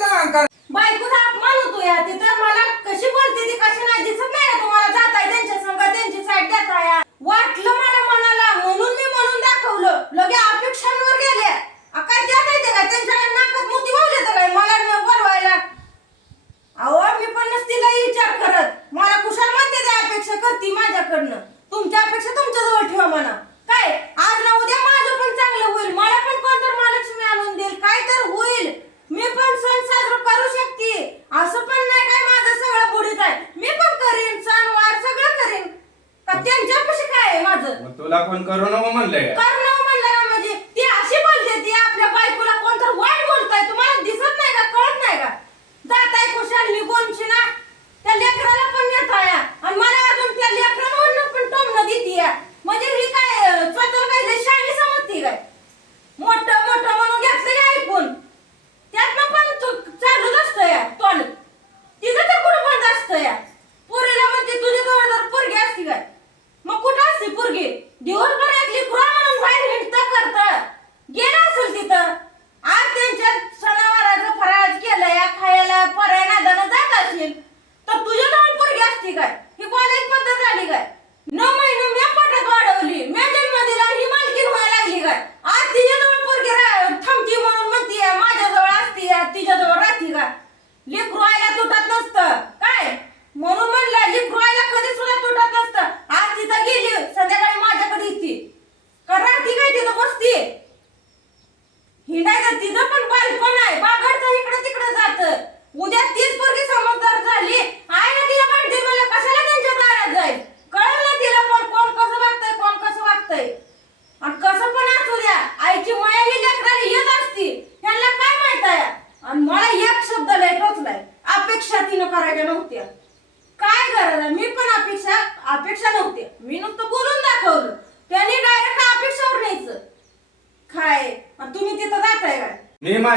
बायको कशाचा बायकोचा अपमान होतो या. तिथं मला कशी बोलते ती कशी नाही दिसत नाही तुम्हाला जाताय त्यांच्या संग त्यांची साईड देताय নিয়ে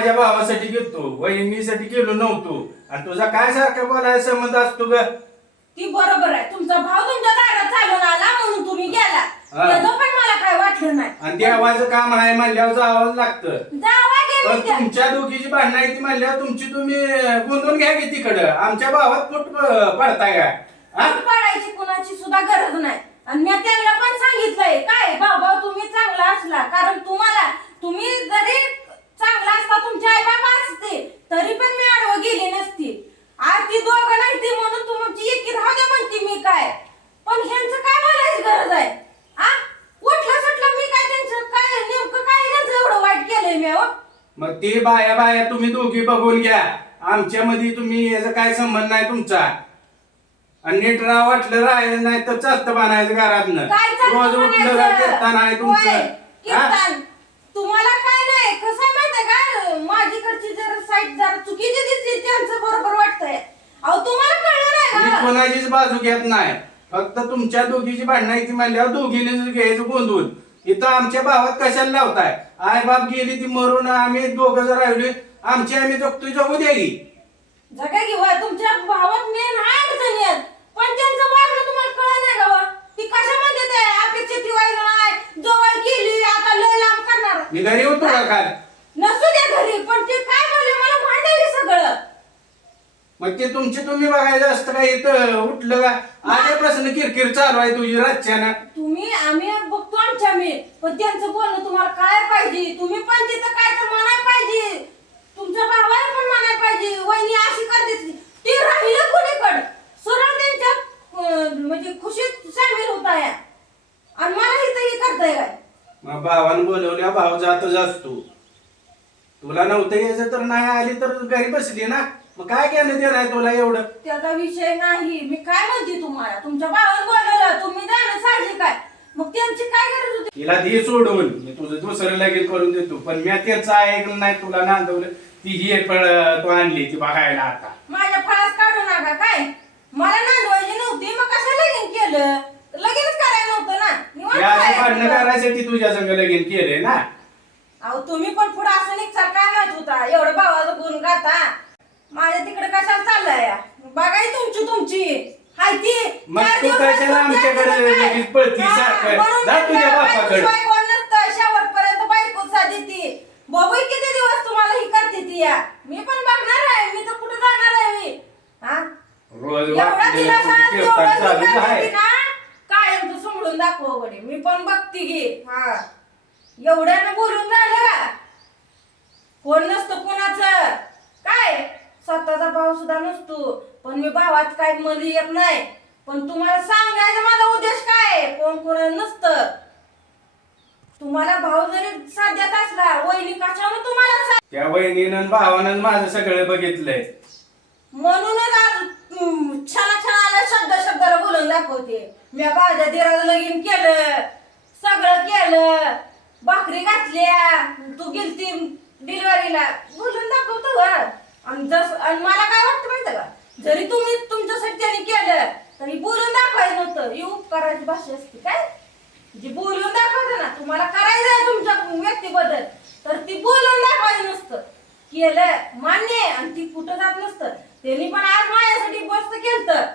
माझ्या भावासाठी गेलतो वहिनीसाठी गेलो नव्हतो. आणि तुझा काय सारखा बोलायला संबंध असतो ग? ती बरोबर आहे. तुमचा भाव तुमच्या दारात चालून आला म्हणून तुम्ही गेला. हा. त्याचं पण मला काय वाटलं नाही. आणि देवाचं काम आहे म्हणल्यावर जावंच लागतं. जावा पण गेली त्या तुमच्या दोघीची भांडणं आहे ती म्हणल्यावर तुमची तुम्ही गुंतवून घ्या की तिकडं. आमच्या भावात फुट प- पडताय काय हा? पाडायची कुणाची सुद्धा गरज नाही. आणि मी त्यांना पण सांगितलंय. काय बाबा तुम्ही चांगला असला कारण तुम्हाला तुम्ही जरी चांगला असता तुमचे आई बाबा असते तरी पण मी आडवं गेली नसती आज ती दोघं नाही ती म्हणून तुमची एकी राहू दे म्हणते मी काय पण ह्यांचं काय बोलायची गरज आहे आ उठलं सुटलं मी काय त्यांचं काय नेमकं काय त्यांचं एवढं वाईट केलंय मी हो मग ते बाया तुम्ही दोघी बघून घ्या. आमच्या मध्ये तुम्ही याचा काय संबंध नाही तुमचा. आणि नीट राहा वाटलं राहायचं नाही तर चालतं बनायचं घरातनं. काय चालतं रोज उठलं? कीर्तन आहे होय, तुमचं हा? कीर्तन. तुम्हाला काय नाही कसं आहे माहितीये का? माझीकडची जर साईड जरा चुकीची दिसली त्यांचं बरोबर वाटतंय. अहो तुम्हाला कळलं मी नाही का? कोणाचीच बाजू घेत नाही. फक्त तुमच्या दोघीची भांडणं आहे ती म्हणल्यावर दोघीने घ्यायचं गोंधून इथं आमच्या भावात कशाला लावताय? आई बाप गेली ती मरून आम्ही दोघं जर राहिली आमची आम्ही जगतोय जगू द्या की जगा की वय तुमच्या भावात मेन आहे अडचणी आहेत पण त्यांचं वागणं तुम्हाला कळलं नाही का व? ती कशा म्हणते ते? अपेक्षित ठेवायचं नाही जवळ केली आता लय लांब करणार. मी घरी होतो का काल नसू द्या घरी पण ते काय बोलले मला हे सगळं. मग ते तुमचे तुम्ही बघायचं असतं का? इथं उठलं का? आल्यापासून किरकिर चालू आहे तुझी रातच्यानं. तुम्ही आम्ही बघतो आमच्या मी. पण त्यांचं बोलणं तुम्हाला काय पाहिजे? तुम्ही पण तिथं काय तर म्हणाय पाहिजे. तुमच्या भावाला पण म्हणाय पाहिजे. वहिनी अशी करते. ती राहिलं कोणीकड? सरळ त्यांच्या म्हणजे खुशीत सामील होता या आणि मला इथं हे करताय काय? मग भावानं बोलवल्या भाव जातच असतो. तुला नव्हतं यायचं तर नाही आली तर घरी बसली ना? मग काय केलं ते नाही तुला एवढं? त्याचा विषय नाही. मी काय म्हणते तुम्हाला? तुमच्या भावाला बोलवलं. तुम्ही जाणं साहजिक काय? मग त्यांची काय गरज होती? तिला दे सोडून. मी तुझं दुसरं लगेच करून देतो. पण मी त्याचं ऐकलं नाही तुला नांदवलं. ती ही फळ तू आणली ती बघायला आता. माझ्या फळास काढू नका काय? मला नांदवायची नव्हती मग कसं लगीन केलं? लगीनच करायला नव्हतं ना? निवांत हे असं होतं. करायसाठी तुझ्या संग लगीन केलंय ना? अहो तुम्ही पण पुढे असं निघचाल काय माहीत होता? एवढं भावाचं गुण गाता. माझ्या तिकडे कशाला चाललाय? या? बघाय तुमची तुमची. हाय ती. नसतं. शेवटपर्यंत बायको साधी ती. बघूय किती दिवस तुम्हाला ही करते ती या. मी पण बघणार आहे. मी तर कुठे जाणार आहे मी? एवढा कायम तू सोडून दाखव मी पण बघते गे हा. एवढ्यानं बोलून झालं का? कोण नसतं कोणाचं. काय? स्वतःचा भाव सुद्धा नसतो. पण मी भावात काय मध्ये येत नाही. पण तुम्हाला सांगायचा माझा उद्देश काय? कोण कोणा नसतं. तुम्हाला भाव जरी साध्यात असला वहिनी कशावर तुम्हाला त्या वहिनीनं भावानं माझं सगळं बघितलंय. म्हणूनच आज हम्म, छान छान शब्द शब्दाला बोलून दाखवते. मी माझ्या दिराला लगीन केलं. सगळं केलं. भाकरी घातल्या. तू गेलती डिलिव्हरीला बोलून दाखवतो आणि जस आणि मला काय वाटतं माहिती का? जरी तुम्ही तुमच्यासाठी त्यांनी केलं तरी बोलून दाखवायचं नव्हतं. ही उपकाराची भाषा असते काय? जी बोलून दाखवतं ना तुम्हाला करायचं आहे तुमच्या व्यक्तीबद्दल तर ती बोलून दाखवायचं नसतं. केलं मान्य आहे आणि ती कुठं जात नसतं. त्यांनी पण आज माझ्यासाठी मस्त केलं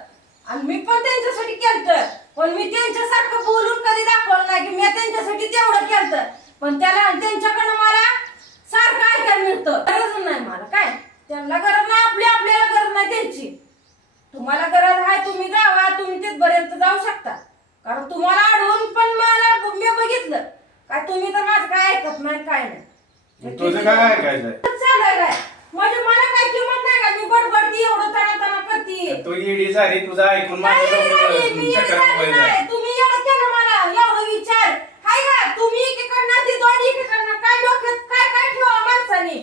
आणि मी पण त्यांच्यासाठी केलं पण मी त्यांच्यासारखं बोलून कधी दाखवलं नाही की मी त्यांच्यासाठी तेवढं केलं पण त्याला त्यांच्याकडनं मला सारखं ऐकायला मिळतं. गरज नाही मला काय? त्यांना गरज नाही आपली आपल्याला गरज नाही त्यांची. तुम्हाला गरज आहे तुम्ही जावा तुम्ही तिथपर्यंत जाऊ शकता. कारण तुम्हाला अडवून पण मला मी बघितलं. काय तुम्ही तर माझं काय ऐकत नाही काय नाही. तुझं काय काय म्हणजे मला काय किंमत नाही का? मी बडबडती एवढं तना करते. तू येडी झाली तुझं ऐकून माझं येडी झाली. नाही. तुम्ही एवढं केलं मला एवढं विचार हाय का तुम्ही एकीकडनं ती दोन एकीकडनं काय डोक्यात काय काय ठेवा माणसाने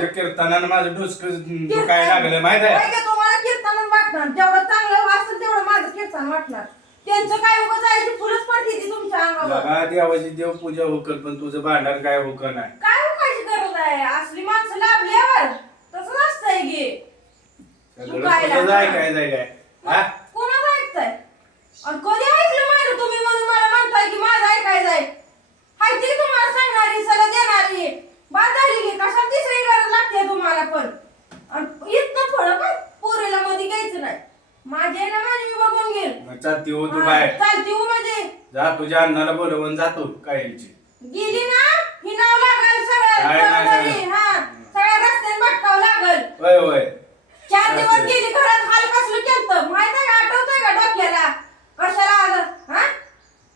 तुझ्या कीर्तनानं माझं डोसकं कीर्तन- दुखायला लागलं माहीत आहे? तुम्हाला कीर्तनच वाटणार? जेवढं चांगलं वाचेल तेवढं माझं कीर्तन वाटणार. त्यांचं काय उगाच जायची फुलच पडते ती तुमच्या अंगावर. लगा देवाची देव पूजा होकर पण तुझं भांडण काय होकर नाही. काय उकायची गरज आहे? असली माणसं लाभल्यावर तसंच असतंय की. सगळं चुकायला. तुझं ऐकायचंय काय हा? कोणाचं ऐकताय? आणि कधी ऐकलं माहिती तुम्ही? म्हणून मला म्हणताय की माझं ऐकायचं आहे हाय ती तुम्हाला सांगणारी सला देणारी. बाद झाली की कशा तिसरी गरज लागते तुम्हाला पण? आणि इथनं फळ काय पोरीला मध्ये घ्यायचं नाही. माझे ना माझी मी बघून घेईल. मग चालती हो तू बाहेर चालती हो म्हणजे. जा तुझ्या अण्णाला बोलवून जातो काय गेली ना? ही नाव लागल सगळ्या नाही, नाही, नाही. जबाबदारी, हा सगळ्या रस्त्याने भटकावं लागल. होय होय. चार दिवस. गेली घरात हाल कसलं केलं माहीत आहे का? आठवतंय का डोक्याला? कशाला आलं हा?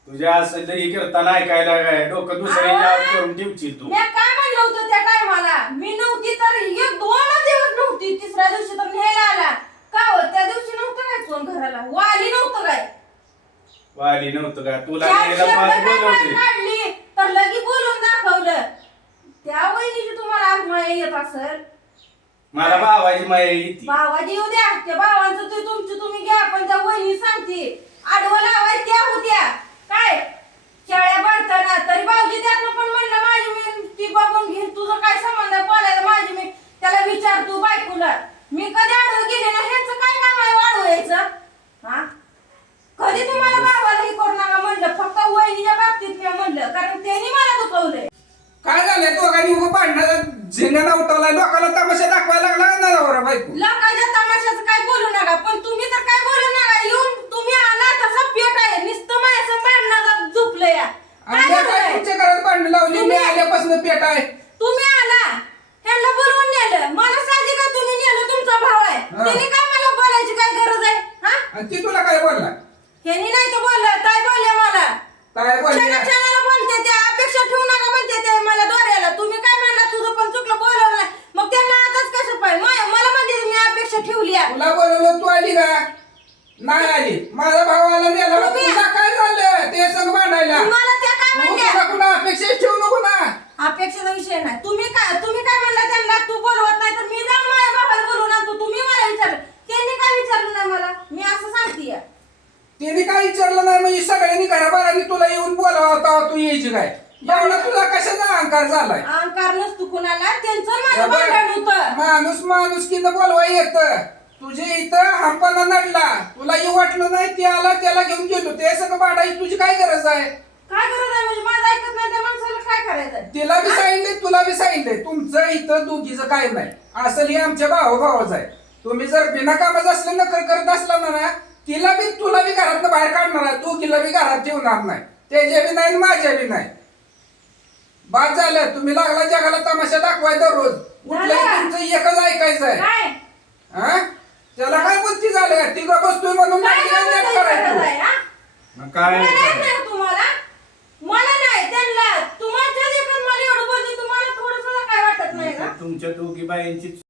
तुझ्या असं लई कीर्तन ऐकायला काय डोकं दुसऱ्या आवाज. करून ठेवशील तू. मी काय म्हणलं होतं त्या टायमाला. मी नव्हती तर एक दोन दिवस नव्हती. तिसऱ्या दिवशी तर न्यायला आला. का हो? त्या दिवशी नव्हतं काय कोण घराला? वाली नव्हतं काय? वाली नव्हतं का? तुला चार गेला शब्द पाच काय बोलवते काढली. तर लगी बोलून दाखवलं. त्या वहिनीची तुम्हाला आज माया येत असेल? मला भावाची माया येते. भावाजी येऊ द्या. त्या भावांचं ते तुमचं तुम्ही घ्या. पण त्या वहिनी सांगते. आडवं लावाय त्या होत्या. काय? शेळ्या बांधताना. तरी भाऊजी त्यातनं पण म्हणलं ती बघून घे तुझं काय संबंध आहे? बोलायला माझी मी. त्याला विचार तू बायकोला. मी कधी आडवं गेले ना ह्यांचं काय काम आहे वाढवं यायचं हा कधी तुम्हाला भावाला हे करू नका म्हणलं फक्त वहिनीच्या बाबतीत मी म्हणलं कारण त्यांनी मला दुखवलंय काय झालंय दोघांनी उभं भांडणाला झेंडा उठवलाय लोकांना तमाशा दाखवायला लागला ना नवरा बायको लोकांच्या तमाशाचं काय बोलू नका पण तुम्ही तर काय बोलू नका येऊन तुम्ही आला तसा पेट आहे नुसतं माझ्या भांडणाचा झोपलं या काय आणि गरज काय आहे? तुमच्या घरात भांडण लावली मी तुम्ही- आल्यापासून पेट आहे तुम्ही आला त्यांना बोलवून नेलं मला साधी का तुम्ही नेलं तुमचा भाव आहे हा. त्यांनी काय मला बोलायची काय गरज आहे हा आणि ती तुला काय बोलला ह्यांनी नाही तर बोललं काय बोलले मला काय बोलली क्षणा क्षणाला बोलते ते अपेक्षा ठेवू नका म्हणते ते मला दोऱ्याला तुम्ही काय म्हणला तुझं पण चुकलं बोलवलं नाही मग त्यांना आताच कसं पाहिजे मा- मला म्हणते मी अपेक्षा ठेवली आहे. तुला बोलवलं तू आली का नाही आली माझा भाव आला नेला मग तुम्ही- तुला काय झालं ते संग भांडायला तुम्हाला त्या काय तू म्हणल्या तुला कुणा अपेक्षा ठेवू नको ना अपेक्षेचा विषय नाही तुम्ही काय तुम्ही काय म्हणला त्यांना तू बोलवत नाही तर मी जाऊन माझ्या बाबाला बोलवून आणतो तुम्ही मला विचारलं त्यांनी काय विचारलं नाही मला मी असं सांगते तिने काय विचारलं नाही म्हणजे सगळ्यांनी घराबारांनी तुला येऊन बोलावा होता तू यायची काय एवढा तुला कशाचा अहंकार झालाय? अहंकार नसतो कुणाला त्यांचं माझं भांडण होतं माणूस माणूस की बोलवा येत. तुझे इथं हंपाना नडला. तुला हे वाटलं नाही ते आला त्याला घेऊन गेलो. ते सगळं भांडायची तुझी काय गरज आहे? काय गरज आहे म्हणजे माझं ऐकत नाही त्या माणसाला काय करायचं तिला बी सांगितले तुला बी सांगितले. तुमचं इथं दोघीचं काय नाही. असं हे आमच्या भावा भावाचं आहे. तुम्ही जर बिना कामाचं असलं नकर करत असला ना ना तिला बी तुला बी घरात बाहेर काढणार आहे. दोघीला बी घरात ठेवणार नाही. त्याच्या बी नाही आणि माझ्या बी नाही. बाद झालं तुम्ही लागला जगाला तमाशा दाखवाय दररोज. कुठलंही? तुमचं एकच ऐकायचं आहे काय? हा? त्याला काय बुद्धी झाली? का तिघं बसतोय म्हणून काय नाही करायचं? गरज आहे, हा? मग काय मला नाही तुम्हाला. मला नाही त्यांना. तुम्हाला मला एवढं बोलते तुम्हाला थोडस काय वाटत नाही का? तुमच्या दोघी बाईंची